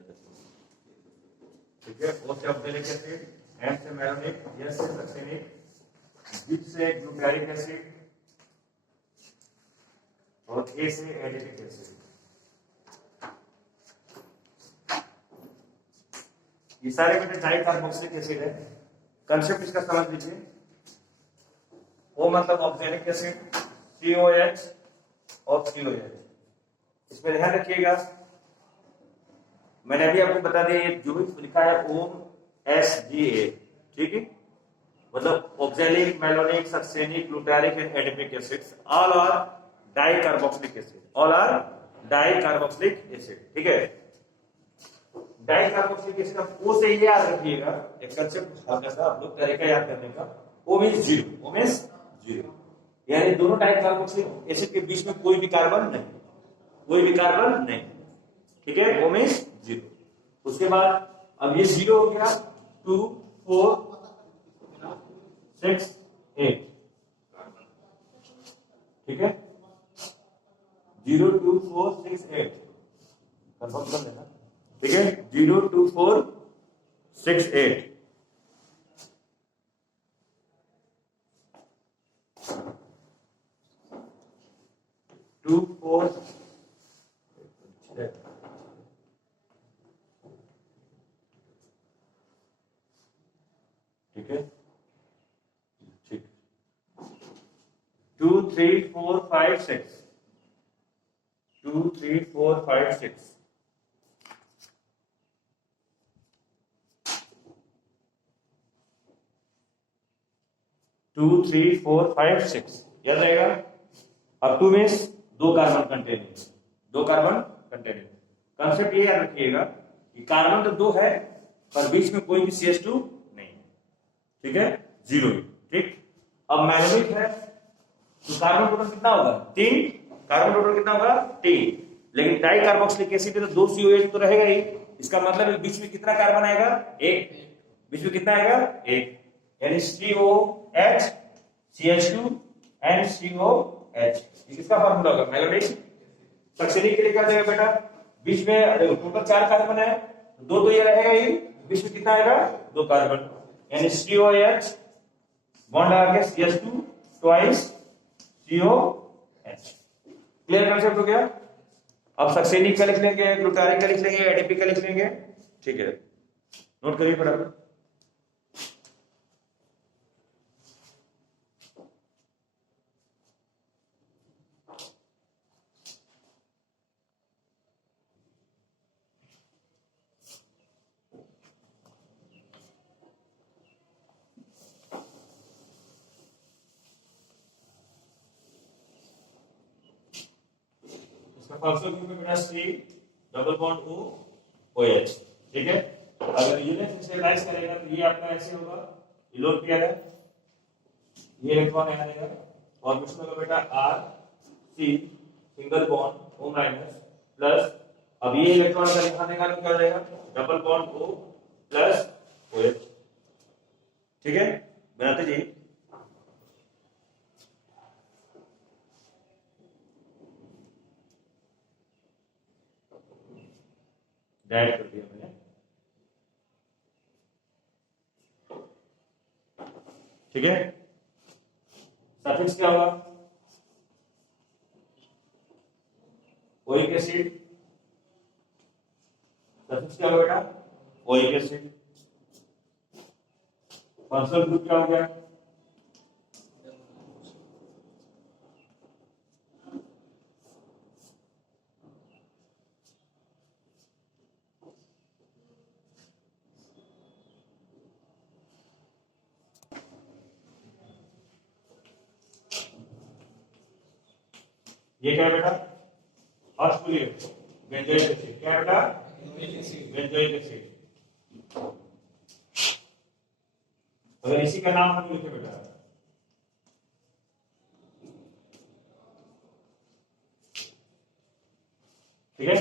जाता है। ठीक है, O से ऑक्जेलिक एसिड, M से मैलोनिक, S से सक्सेनिक, G से ग्लूटारिक एसिड और A से एडिपिक एसिड। ये सारे बेटे डाई कार्बोक्सिलिक एसिड है। कंसेप्ट इसका समझ लीजिए। O मतलब ऑक्जेलिक एसिड, COH और COH। इसमें ध्यान रखिएगा, मैंने अभी आपको बता दिया, ये जो भी लिखा है OSGA, ठीक है, मतलब oxalic, malonic, succinic, glutaric and adipic acids, all are dicarboxylic acid, all are dicarboxylic acid. ठीक है, डाई कार्बोक्सिलिक एसिड आप O से ये याद रखिएगा, एक कंसेप्ट हल्का आप लोग तरीका याद करने का, O means zero, O means zero, यानी दोनों डाई कार्बोक्सिलिक एसिड के बीच में कोई भी कार्बन नहीं, कोई भी कार्बन नहीं। ठीक है, O मींस जीरो। उसके बाद अब ये जीरो हो गया, 2 4 6 8, ठीक है, 0 2 4 6 8 कंफर्म कर लेना। ठीक है, 0 2 4 6 8। ठीक है, ठीक, 2 3 4 5 6, 2 3 4 5 6, 2 3 4 5 6 याद रहेगा। अब 2 मींस दो कार्बन कंटेनिंग, दो कार्बन कंटेनिंग। कंसेप्ट ये याद रखिएगा कि कार्बन तो दो है पर बीच में कोई भी CH2 नहीं, ठीक है, जीरो। ठीक, अब मैलोनिक है तो कार्बन टोटल कितना होगा, 3, कार्बन टोटल कितना होगा 3, लेकिन डाई कार्बोक्सिलिक एसिड है तो 2 COH तो रहेगा ही, इसका मतलब बीच में कितना कार्बन आएगा, एक, बीच में कितना आएगा, एक, यानी COH CH2 एंड COH। किसका फार्मूला होगा, मैलोनिक। सक्सेनिक के लिए क्या देगा बेटा, बीच में देखो टोटल 4 कार्बन है, दो तो ये रहेगा ही, बीच में कितना आएगा, 2 कार्बन, यानी COH बॉन्ड आके CH2 twice COH। Clear concept हो गया। अब सक्सेनिक का लिख लेंगे, ग्लूटारिक का लिख लेंगे, एडिपिक का लिख लेंगे। ठीक है, नोट करिए फटाफट। फंक्शनल ग्रुप में बेटा C double bond O OH। ठीक है, अगर यूनिट स्टेबलाइज करेगा तो ये आपका ऐसे होगा, ये लोड पेयर है, ये इलेक्ट्रॉन यहां रहेगा और मिशन होगा बेटा R C single bond O minus plus, अब ये इलेक्ट्रॉन का यहां निकाल के क्या रहेगा, double bond O plus OH। ठीक है, बनाते जी। डायरेक्ट कर दिया मैंने। ठीक है, सफिक्स क्या होगा, ओइक एसिड, सफिक्स क्या होगा बेटा, ओइक एसिड। फंक्शनल ग्रुप क्या हो गया, ये क्या है बेटा, फर्स्ट बेंजोइक एसिड। क्या है बेटा, बेंजोइक एसिड। अगर इसी का नाम हम लिखे बेटा, ठीक है,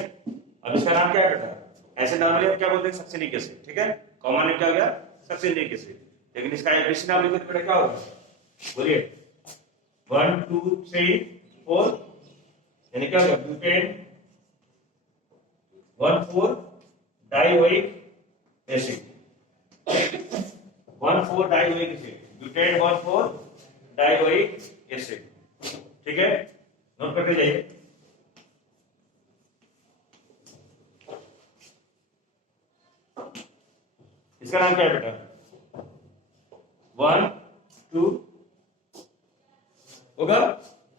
अब इसका नाम क्या है बेटा, ऐसे नॉर्मली हम क्या बोलते हैं, सक्सेनिक एसिड। ठीक है, कॉमन नेम क्या हो गया, सक्सेनिक एसिड, लेकिन इसका एब्रेविएशन नाम लिखते बेटा क्या होगा, बोलिए, 1 2 3 4, यानी क्या होगा, butane 1,4 dioic acid, 1,4 dioic acid, butane 1,4 dioic acid. ठीक है, नोट करके जाइए। इसका नाम क्या है बेटा? 1 2 होगा,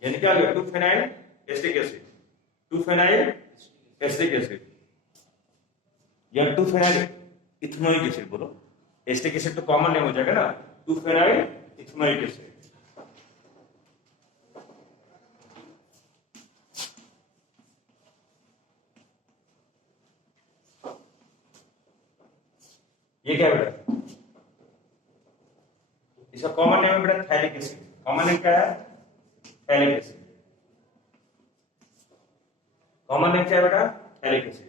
यानी क्या होगा? 2 phenyl acetic acid, 2 phenyl acetic acid या 2 फेनाइल इथेनोइक एसिड। बोलो, एसिटिक एसिड तो कॉमन नेम हो जाएगा ना, 2 फेनाइल इथेनोइक एसिड। ये क्या है बेटा? इसका कॉमन नेम है बेटा थैलिक एसिड। कॉमन नेम क्या है? Phthalic acid. कॉमन नेम क्या है बेटा? Phthalic acid.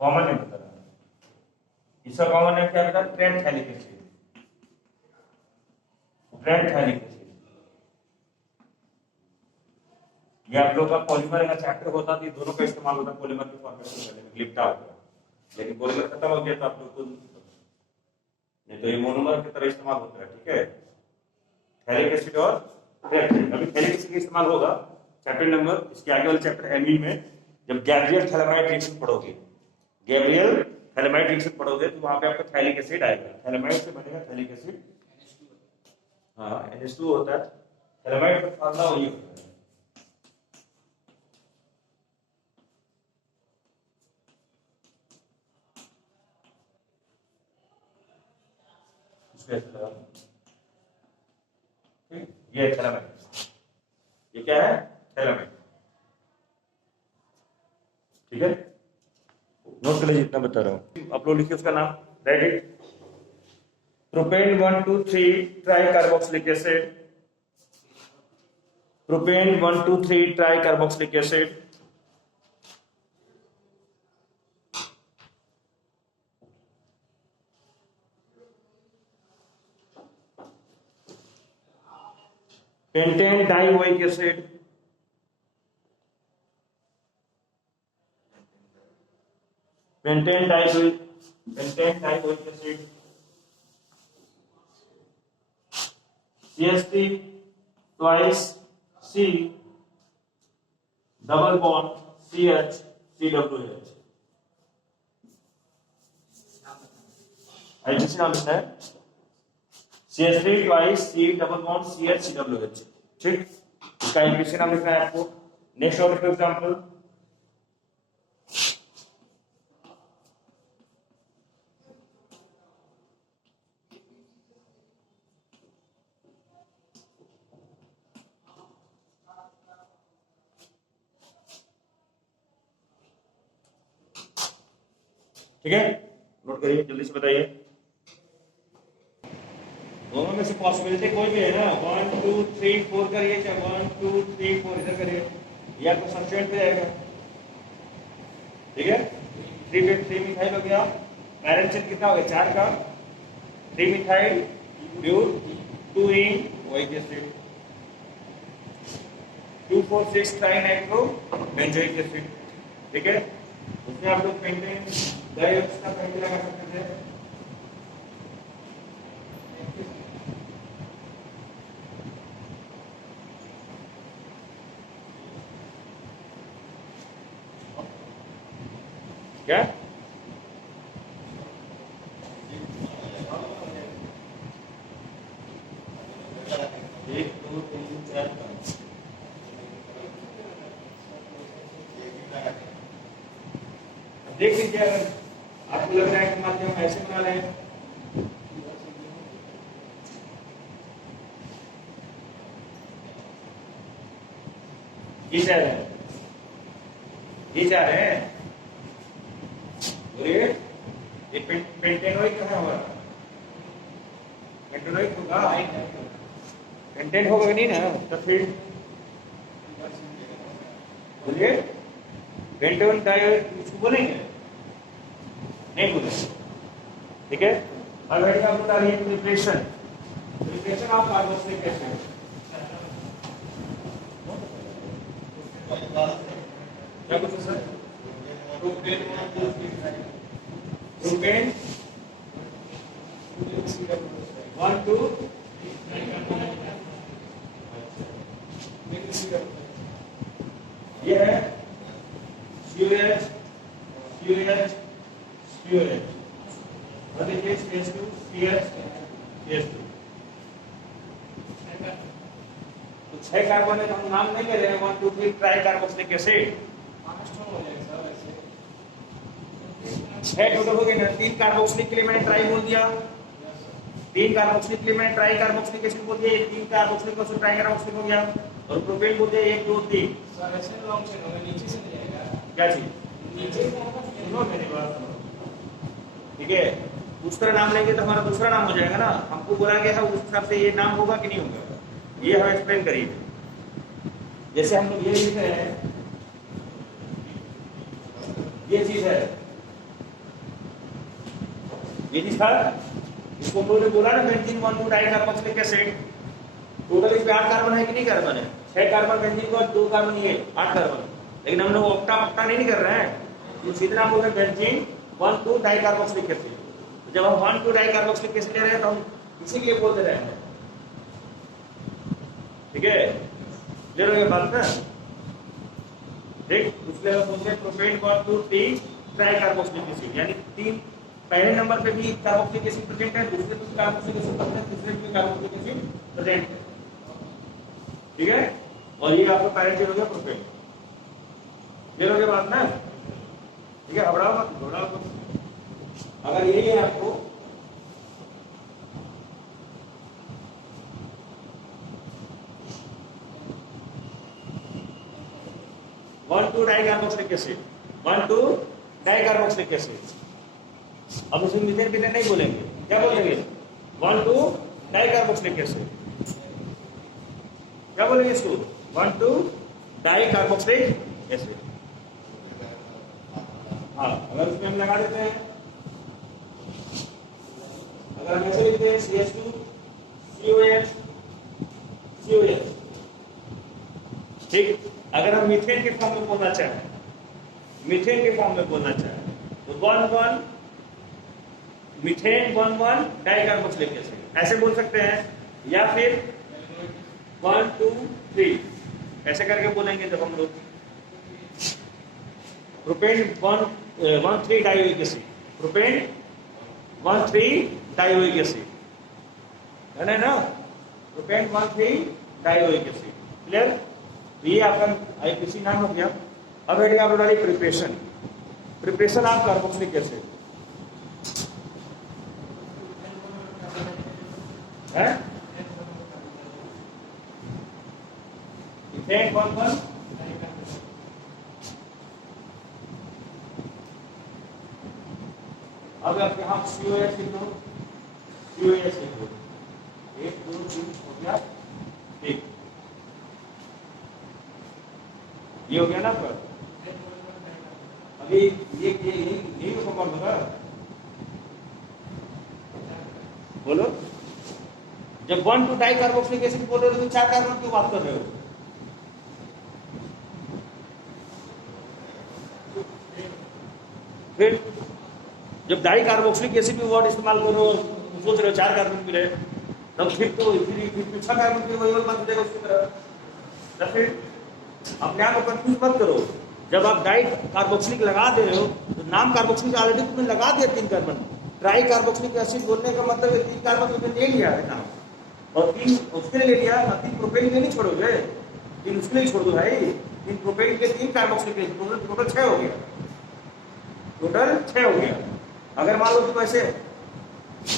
कॉमन नेम बता रहा है। इसका कॉमन नेम क्या है बेटा? ट्रेनथैलिक एसिड। ट्रेनथैलिक एसिड। ये आप लोग का पॉलीमर का चैप्टर होता तो दोनों का इस्तेमाल होता पॉलीमर के फॉर्मेशन में, लिप्टा होता, लेकिन पॉलीमर खत्म हो गया तो आप लोग को नहीं तो ये मोनोमर की तरह इस्तेमाल होता है। ठीक है, थैलिक एसिड और ट्रेनथैलिक। अभी थैलिक एसिड का इस्तेमाल होगा चैप्टर नंबर, इसके आगे वाले चैप्टर एमी में, जब गैब्रियल थैलेमाइड रिएक्शन पढ़ोगे, गैब्रियल थैलेमाइड रिएक्शन पढ़ोगे तो वहां पे आपका थैलिक एसिड आएगा। थैलेमाइड से बनेगा थैलिक एसिड। हाँ, NH2 होता है। थैलेमाइड का फार्मूला वही होता है। ये थैलेमाइड, ये क्या है? थैलेमाइड। ठीक है, नोट कर लीजिए, जितना बता रहा हूं। आप लोग लिखिए उसका नाम, right it. Propane 1,2,3 try carboxylic acid, propane 1,2,3 try carboxylic acid. Pentane dioic acid, pentane dioic acid, CH3 twice C double bond CH CWH। Identity नाम लिखना है, CH3 twice C double bond CH CWH। ठीक, इसका identity नाम लिखना है आपको। Next और एग्जांपल, ठीक है, नोट करिए, जल्दी से बताइए। दोनों में से पॉसिबिलिटी कोई भी है ना, 1 2 3 4 करिए, चाहे 1 2 3 4 इधर करिए, ये आपको सब्स्टिट्यूट पे जाएगा। ठीक है, 3 पे 3 मिथाइल हो गया, पैरेंट चेन कितना हो गया? 4 का, 3 methyl but 2 en oic acid, 2 4 6 trinitro benzoic acid. ठीक है, उसमें आप लोग पेंटेन डाइऑक्स का पहले लगा सकते थे। क्या? एक दो तीन चार पाँच, देख लीजिए, अगर आपको लग रहा है कि माध्यम ऐसे बना रहे हैं, ये जा रहे हैं, ये जा रहे हैं, बोलिए, ये पेंटेनोइक कहाँ हुआ? पेंटेनोइक होगा, पेंटेन होगा नहीं ना, तो फिर बोलिए पेंटेन डाइऑक्साइड इसको बोलेंगे? नहीं बोलेंगे। ठीक है, अब बैठिए, आप बता रही preparation, preparation of carboxylic acid. क्या कुछ सर? प्रोपेन 1 2 ये है COH और देखिए CH2 CH CH2 तो 6 कार्बन है तो हम नाम नहीं ले रहे हैं 1 2 3 ट्राई कार्बोक्सिलिक एसिड 6 टोटल हो गए ना। 3 कार्बोक्सिलिक के लिए मैंने ट्राई बोल दिया, 3 कार्बोक्सिलिक के लिए मैंने ट्राई कार्बोक्सिलिक एसिड बोल दिया, 3 कार्बोक्सिलिक एसिड ट्राई कार्बोक्सिलिक हो गया और प्रोपेन बोल दिया 1 2 3। सर ऐसे लॉन्ग चेन होगा, नीचे से जाएगा क्या चीज? नीचे सुनो मेरी बात सुनो, ठीक है? दूसरा नाम लेंगे तो हमारा दूसरा नाम हो जाएगा ना। हमको बोला गया है उस हिसाब से ये नाम होगा कि नहीं होगा, ये हम एक्सप्लेन करिए। जैसे हम लोग ये लिख रहे हैं, ये चीज है, ये चीज था, इसको तो ने बोला ना benzene 1 2 di carboxylic acid. Total इसमें 8 कार्बन है कि नहीं कार्बन है? 6 कार्बन बेंजीन को 2 कार्बन ये 8 कार्बन, लेकिन हम लोग ऑक्टा मक्टा नहीं कर रहे हैं, तो सीधे नाम बोलते हैं बेंजीन 1 2 डाई कार्बोक्सिलिक एसिड। जब हम 1 2 डाई कार्बोक्सिलिक एसिड ले रहे हैं तो हम इसी के लिए बोल दे रहे हैं, ठीक है? ले लो ये बात ना, देख उसके लिए बोलते हैं प्रोपेन 1 2 3 ट्राई कार्बोक्सिलिक एसिड, यानी 3 पहले नंबर पे भी कार्बोक्सिलिक एसिड प्रेजेंट है, दूसरे पे कार्बोक्सिलिक एसिड प्रेजेंट है, तीसरे पे कार्बोक्सिलिक एसिड प्रेजेंट है, ठीक है? और ये आपका पैरेंट हो गया प्रोपेन। ले लोगे बात ना, ठीक है? घबराओ मत, घबराओ मत। अगर यही है आपको one two di carboxylic acid, 1 2 di carboxylic acid, अब उसे मीथेन पीथेन नहीं बोलेंगे, क्या बोलेंगे? 1 2 डाई कार्बोक्सिलिक एसिड, क्या बोलेंगे इसको? 1 2 डाई कार्बोक्सिलिक एसिड। हाँ, अगर उसमें हम लगा देते हैं, अगर हम ऐसे लिखते हैं CH2 COH COH, ठीक? अगर हम मीथेन के फॉर्म में बोलना चाहें, मीथेन के फॉर्म में बोलना चाहें तो 1 1 मीथेन 1 1 डाई कार्बोक्सिलिक एसिड ऐसे बोल सकते हैं, या फिर 1 2 3 ऐसे करके बोलेंगे। जब हम लोग propane 1 3 dioic acid, propane 1 3 dioic acid, है ना? Propane 1 3 dioic acid, clear? तो ये आपका आईपीसी नाम हो गया। अब है आप डालिए preparation, preparation of carboxylic acid है इथेन 1 1 अब आप यहां COH लिख दो, COH लिख दो, 1 2 3 हो गया, ठीक? ये हो गया ना? पर अभी ये कंपाउंड होगा, बोलो। जब 1 2 डाई कार्बोक्सिलिक एसिड बोल रहे हो तो 4 कार्बन की बात कर रहे हो, फिर जब डाई कार्बोक्सिलिक एसिड भी वर्ड इस्तेमाल करो, सोच रहे हो 4 कार्बन मिले, तब फिर तो 6 कार्बन की वही बात हो जाएगा उसकी तरह। तो फिर अपने आप को कंफ्यूज मत करो, जब आप डाई कार्बोक्सिलिक लगा दे रहे हो तो नाम कार्बोक्सिलिक ऑलरेडी तुमने लगा दिया 3 कार्बन। ट्राई कार्बोक्सिलिक एसिड बोलने का मतलब है 3 कार्बन तुमने ले लिया है नाम, और 3 उसके लिए ले लिया, 3 प्रोपेन के नहीं छोड़ोगे, 3 उसके लिए छोड़ दो भाई। 3 प्रोपेन के 3 कार्बोक्सिलिक एसिड, टोटल 6 हो गया, टोटल 6 हो गया। अगर मान लो तो ऐसे,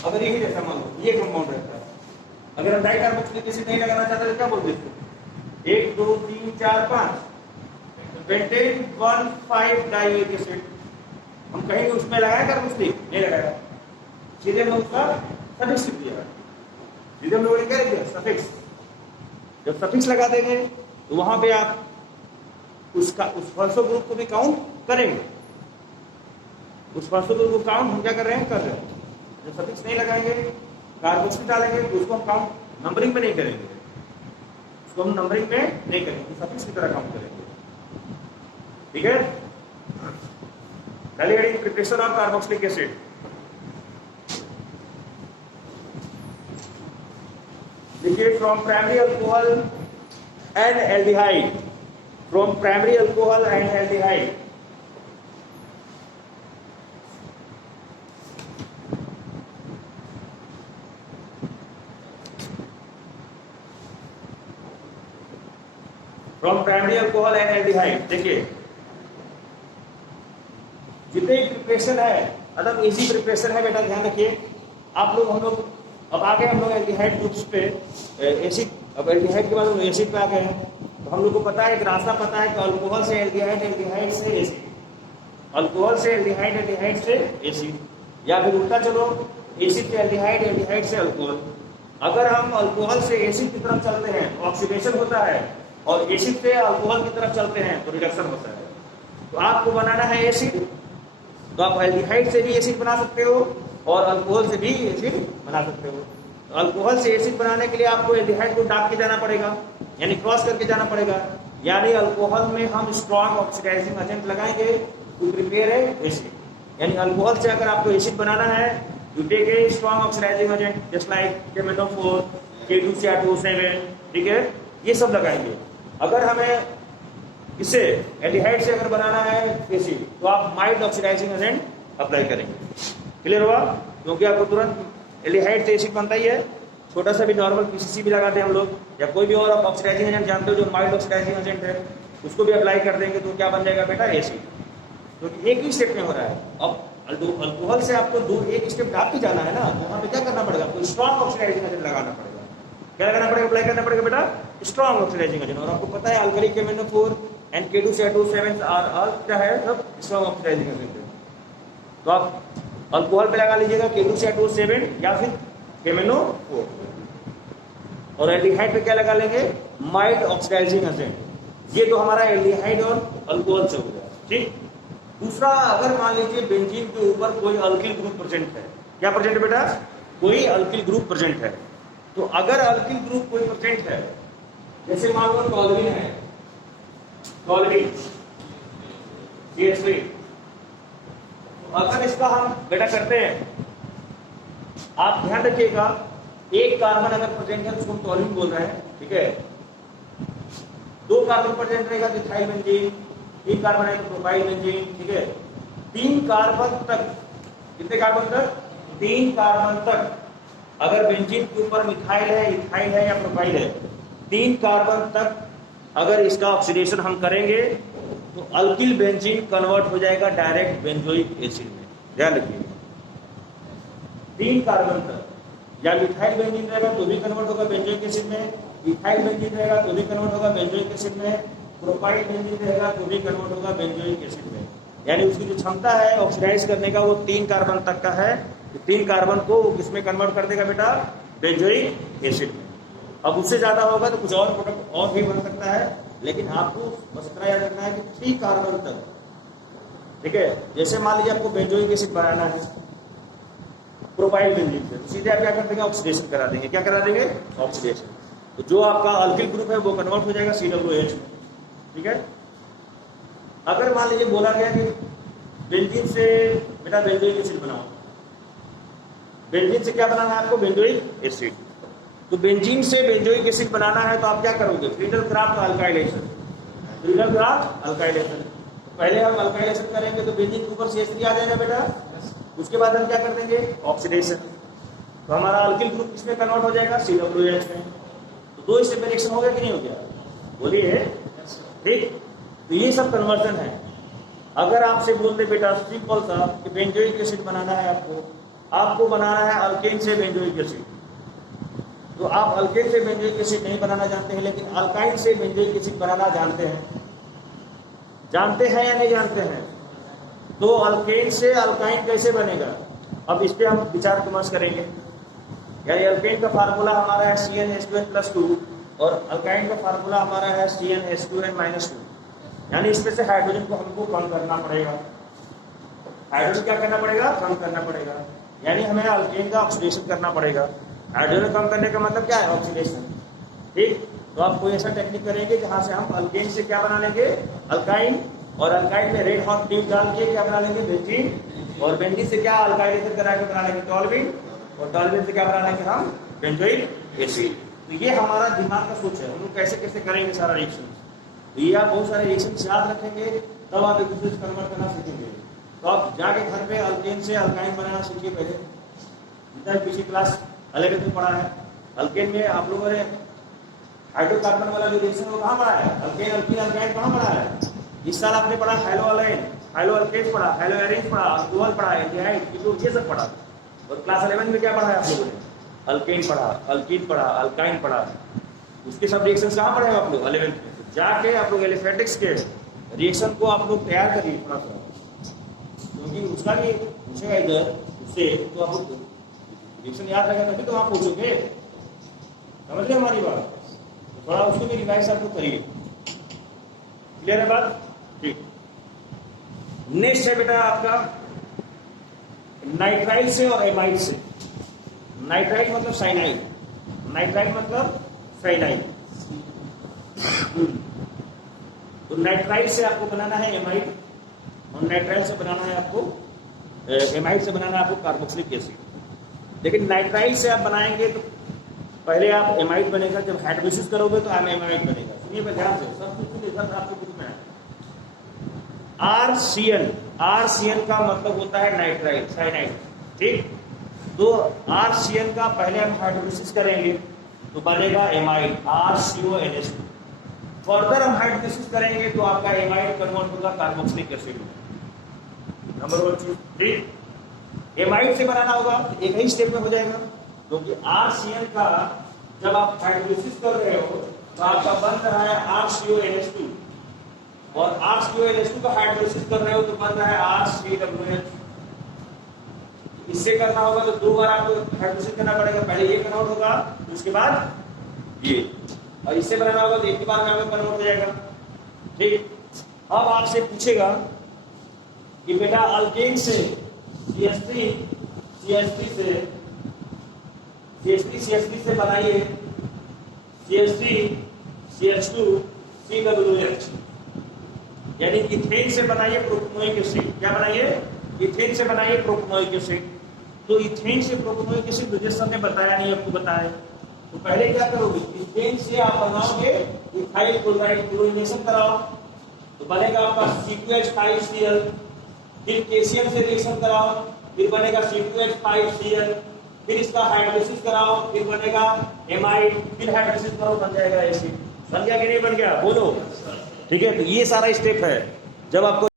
अगर यही जैसा मान लो ये कंपाउंड रहता है, अगर हम डाई कार्बोक्सिलिक एसिड नहीं लगाना चाहते तो क्या बोल देते? 1 2 3 4 5 पेंटेन 1 5 डाइओइक एसिड, हम कहेंगे उसमें लगाया कार्बोक्सिलिक नहीं लगाया, सीधे हम उसका सफिक्स लिख दिया, सीधे हम लोगों ने क्या लिख दिया? सफिक्स। जब सफिक्स लगा देंगे तो वहां पे आप उसका उस फॉस्फो ग्रुप को भी काउंट करेंगे, उस फॉस्फो ग्रुप को काउंट हम क्या कर रहे हैं? कर रहे हैं। जब सफिक्स नहीं लगाएंगे, कार्बोक्सिल डालेंगे तो उसको हम काउंट नंबरिंग में नहीं करेंगे, उसको हम नंबरिंग में नहीं करेंगे, सफिक्स की तरह काउंट करेंगे, ठीक है। Aldehyde preparation of carboxylic acid, देखिए from primary alcohol and aldehyde, from primary alcohol and aldehyde, from primary alcohol and aldehyde. देखिए जितने प्रिपरेशन है, मतलब इजी प्रिपरेशन है बेटा, ध्यान रखिए आप लोग। हम लोग अब आ गए, हम लोग एल्डिहाइड ग्रुप्स पे एसिड, अब एल्डिहाइड के बाद हम एसिड पे आ गए हैं। तो हम लोग को पता है, एक रास्ता पता है कि अल्कोहल से एल्डिहाइड, एल्डिहाइड से एसिड, अल्कोहल से एल्डिहाइड, एल्डिहाइड से एसिड, या फिर उल्टा चलो एसिड से एल्डिहाइड, एल्डिहाइड से अल्कोहल। अगर हम अल्कोहल से एसिड की तरफ चलते हैं तो ऑक्सीडेशन होता है, और एसिड से अल्कोहल की तरफ चलते हैं तो रिडक्शन होता है। तो आपको बनाना है एसिड, तो आप एल्डिहाइड से भी एसिड बना सकते हो और अल्कोहल से भी एसिड बना सकते हो। तो अल्कोहल से एसिड बनाने के लिए आपको एल्डिहाइड को दाग के जाना पड़ेगा, यानी क्रॉस करके जाना पड़ेगा, यानी अल्कोहल में हम स्ट्रॉन्ग ऑक्सीडाइजिंग एजेंट लगाएंगे टू प्रिपेयर ए एसिड। यानी अल्कोहल से अगर आपको एसिड बनाना है, you take a strong oxidizing agent just like KMnO4, K2Cr2O7, ठीक है, ये सब लगाएंगे। अगर हमें इसे एल्डिहाइड से अगर बनाना है एसिड, तो आप माइल्ड ऑक्सीडाइजिंग एजेंट अप्लाई करेंगे। क्लियर हुआ? क्योंकि आपको तुरंत एल्डिहाइड से एसिड बनता ही है। छोटा सा भी नॉर्मल PCC भी लगाते हैं हम लोग, या कोई भी और आप ऑक्सीडाइजिंग एजेंट जानते हो जो माइल्ड ऑक्सीडाइजिंग एजेंट है, उसको भी अप्लाई कर देंगे तो क्या बन जाएगा बेटा? एसिड। क्योंकि एक ही स्टेप में हो रहा है। अब अल्कोहल से आपको एक स्टेप डाल के जाना है ना, वहाँ पे क्या करना पड़ेगा? आपको स्ट्रॉन्ग ऑक्सीडाइजिंग एजेंट लगाना पड़ेगा। क्या लगाना पड़ेगा? अप्लाई करना पड़ेगा बेटा स्ट्रॉन्ग ऑक्सीडाइजिंग एजेंट। और आपको पता है alkali KMnO4 and K2Cr2O7 are all क्या है? सब स्ट्रॉन्ग ऑक्सीडाइजिंग एजेंट है। तो आप अल्कोहल पे लगा लीजिएगा K2Cr2O7 या फिर KMnO4, और एल्डिहाइड पे क्या लगा लेंगे? Mild oxidizing agent. ये तो हमारा एल्डिहाइड और अल्कोहल से हो गया, ठीक। दूसरा, अगर मान लीजिए बेंजीन के ऊपर कोई अल्किल ग्रुप प्रेजेंट है, क्या प्रेजेंट है बेटा? कोई अल्किल ग्रुप प्रेजेंट है। तो अगर अल्किल ग्रुप कोई प्रेजेंट है, जैसे मान लो टॉलुइन है, टॉलुइन CH3, तो अगर इसका हम बेटा करते हैं, आप ध्यान रखिएगा, एक कार्बन अगर प्रेजेंट है तो उसको हम टॉलुइन बोल रहे हैं, ठीक है। दो कार्बन प्रेजेंट रहेगा तो इथाइल बेंजीन, तीन कार्बन है तो प्रोपाइल बेंजीन, ठीक है। तीन कार्बन तक, कितने कार्बन तक? तीन कार्बन तक अगर बेंजीन के ऊपर मिथाइल है, इथाइल है या प्रोपाइल है, तीन कार्बन तक अगर इसका ऑक्सीडेशन हम करेंगे तो अल्किल बेंजीन कन्वर्ट हो जाएगा डायरेक्ट बेंजोइक एसिड में। ध्यान रखिए, तीन कार्बन तक, या मिथाइल बेंजीन रहेगा तो भी कन्वर्ट होगा बेंजोइक एसिड में, इथाइल बेंजीन रहेगा तो भी कन्वर्ट होगा बेंजोइक एसिड में, प्रोपाइल बेंजीन रहेगा तो भी कन्वर्ट होगा बेंजोइक एसिड में। यानी उसकी जो क्षमता है ऑक्सीडाइज करने का वो तीन कार्बन तक का है। तो तीन कार्बन को किसमें कन्वर्ट कर देगा बेटा? बेंजोइक एसिड में। अब उससे ज्यादा होगा तो कुछ और प्रोडक्ट और भी बन सकता है, लेकिन आपको बस इतना याद रखना है कि 3 कार्बन तक, ठीक है। जैसे मान लीजिए आपको बेंजोइक एसिड बनाना है प्रोपाइल बेंजीन से, तो सीधे आप क्या कर देंगे? ऑक्सीडेशन करा देंगे। क्या करा देंगे? ऑक्सीडेशन। तो जो आपका अल्किल ग्रुप है वो कन्वर्ट हो जाएगा COOH में, ठीक है। अगर मान लीजिए बोला गया कि बेंजीन से बेटा बेंजोइक एसिड बनाओ, बेंजीन से क्या बनाना है आपको? Benzoic acid. तो बेंजीन से बेंजोइक एसिड बनाना है तो आप क्या करोगे? Friedel craft alkylation, Friedel craft alkylation. पहले हम अल्काइलेशन करेंगे तो बेंजीन के ऊपर CH3 आ जाएगा बेटा, उसके बाद हम क्या कर देंगे? ऑक्सीडेशन। तो हमारा अल्किल ग्रुप किसमें कन्वर्ट हो जाएगा? COOH में। तो 2 स्टेप में रिएक्शन हो गया कि नहीं हो गया? बोलिए, ठीक। तो ये सब कन्वर्जन है। अगर आपसे बोलते बेटा सिंपल सा कि बेंजोइक एसिड बनाना है आपको बनाना है अल्केन से बेंजोइक एसिड, तो आप अल्केन से बेंजोइक एसिड नहीं बनाना जानते हैं, लेकिन अल्काइन से बेंजोइक एसिड बनाना जानते हैं। जानते हैं या नहीं जानते हैं? तो अल्केन से अल्काइन कैसे बनेगा? अब इस पर हम विचार विमर्श करेंगे। यानी अल्केन का फार्मूला हमारा है CnH2n+2 और अल्काइन का फार्मूला हमारा है CnH2n-2। यानी इसमें से हाइड्रोजन को हमको कम करना पड़ेगा। हाइड्रोजन क्या करना पड़ेगा? कम करना पड़ेगा। यानी हमें अल्केन का ऑक्सीडेशन करना पड़ेगा। हाइड्रोजन कम करने का मतलब क्या है? ऑक्सीडेशन, ठीक। तो आप कोई ऐसा टेक्निक करेंगे जहां से हम अल्केन से क्या बना लेंगे? अल्काइन और अल्काइड में रेड हॉट ट्यूब डाल के क्या बना लेंगे, बेंजीन, और बेंजीन से क्या अल्काइड एसिड करा के बना लेंगे टॉल्यूइन, और टॉल्यूइन से क्या बना लेंगे हम, बेंजोइक एसिड। तो ये हमारा दिमाग का सोच है, हम लोग कैसे कैसे करेंगे सारा रिएक्शन। तो ये आप बहुत सारे रिएक्शन याद रखेंगे, तब आप एक दूसरे से कन्वर्ट करना सीखेंगे। तो आप जाके घर पे अल्केन से अल्काइन बनाना सीखिए पहले, जितना पीछे क्लास 11 में पढ़ा है। अल्केन में आप लोगों ने हाइड्रोकार्बन वाला जो रिएक्शन वो कहाँ पढ़ा है, अल्केन अल्कीन अल्काइन कहाँ पढ़ा है। इस साल आपने पढ़ा हाइलो अलाइन, हाइलो अल्केन पढ़ा, हाइलो एरिन पढ़ा, अल्कोहल पढ़ा, एल्डिहाइड, कीटोन, ये सब पढ़ा। और क्लास 11 में क्या पढ़ा है आप लोगों ने, अल्केन पढ़ा, अल्कीन पढ़ा, अल्काइन पढ़ा। उसके सब रिएक्शन कहाँ पढ़े आप लोग 11 में। जाके आप लोग एलिफेटिक्स के रिएक्शन को आप लोग तैयार करिए थोड़ा सा, क्योंकि उसका भी पूछेगा इधर उससे, तो आप रिएक्शन याद रहेगा तभी तो आप पूछोगे, समझ रहे हमारी बात। तो थोड़ा उसको भी रिवाइज आप लोग करिए। क्लियर है बात, ठीक। नेक्स्ट है बेटा आपका नाइट्राइल से और एमाइड से। नाइट्राइल मतलब साइनाइड, नाइट्राइल मतलब साइनाइड। तो नाइट्राइल से आपको बनाना है एमाइड, और नाइट्राइल से बनाना है आपको एमाइड से बनाना है आपको कार्बोक्सिलिक एसिड। लेकिन नाइट्राइल से आप बनाएंगे तो पहले आप एमाइड बनेगा, जब हाइड्रोलिसिस करोगे तो एमाइड बनेगा। सुनिए ध्यान से, सब कुछ इधर आपको कुछ में है। RCN, RCN का मतलब होता है नाइट्राइल, साइनाइड, ठीक। तो RCN का पहले हम हाइड्रोलिसिस करेंगे तो बनेगा एमाइड, RCONH2। फर्दर हम हाइड्रोलिसिस करेंगे तो आपका एमाइड कन्वर्ट होगा कार्बोक्सिलिक एसिड में। नंबर 1 चीज, ठीक। एमाइड से बनाना होगा तो एक ही स्टेप में हो जाएगा, क्योंकि RCN का जब आप हाइड्रोलिसिस कर रहे हो तो आपका बन रहा है RCONH2, और RCONH2 का हाइड्रोलिसिस कर रहे हो तो बन रहा है RCOH। इससे करना होगा तो 2 बार आपको हाइड्रोलिसिस करना पड़ेगा, पहले ये कन्वर्ट होगा उसके बाद ये, और इससे बनाना होगा तो एक ही बार में आपका कन्वर्ट हो जाएगा, ठीक। अब आपसे पूछेगा कि बेटा अल्केन से CH3 से बनाइए CH3CH2 COOH, यानी इथेन से बनाइए प्रोपेनोइक एसिड। क्या बनाइए, इथेन से बनाइए प्रोपेनोइक एसिड। तो इथेन से प्रोपेनोइक एसिड रिएक्शन ने बताया नहीं, आपको बताया। तो पहले क्या करोगे, इथेन से आप बनाओगे इथाइल क्लोराइड, क्लोरीनेशन कराओ तो बनेगा आपका C2H5Cl। फिर केशियम से रिएक्शन कराओ, फिर बनेगा C2H5Cl। फिर इसका हाइड्रोलिसिस कराओ, फिर बनेगा एमाइड, फिर हाइड्रोलिसिस करो, बन जाएगा एसिड। बन गया कि नहीं बन गया, बोलो, ठीक है। तो ये सारा स्टेप है। जब आपको